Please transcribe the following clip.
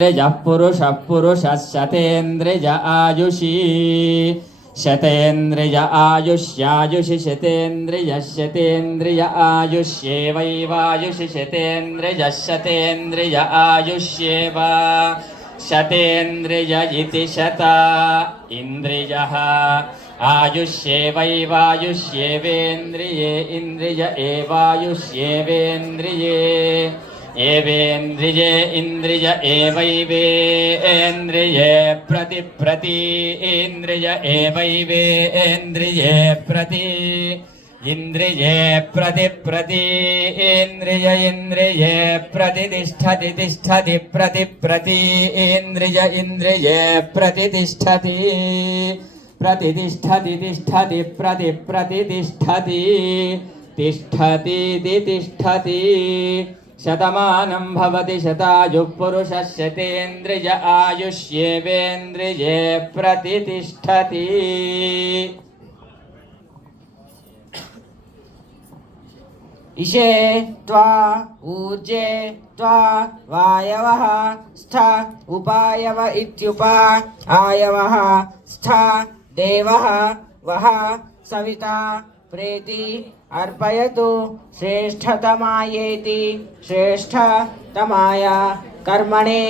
शतेन्द्रियः पुरुषः पुरुषः शतेन्द्रिय आयुषी शतेन्द्रिय आयुष्यायुषि शतेन्द्रियः शतेन्द्रिय आयुष्येवैवायुषि शतेन्द्रियः शतेन्द्रिय आयुष्येव शतेन्द्रिय इति शता इन्द्रियः आयुष्येवैवायुष्येवेन्द्रिये इन्द्रिय एवायुष्येवेन्द्रिये एवेन्द्रिये इन्द्रिय एवैवेन्द्रिये प्रति इन्द्रिय एवैवेन्द्रिये प्रति इन्द्रिये प्रति इन्द्रिय इन्द्रिये प्रतिष्ठति प्रति इन्द्रिय इन्द्रिये प्रतिष्ठति तिष्ठति शतमानं भवति शतायुः पुरुषः शतेन्द्रिय आयुष्येवेन्द्रिये प्रतिष्ठति। इषे त्वा ऊर्जे त्वा वायवः स्थ उपायव इत्युपा आयवः स्थ देवः वः सविता प्रेति अर्पयतु श्रेष्ठतमायेति श्रेष्ठतमाय कर्मणे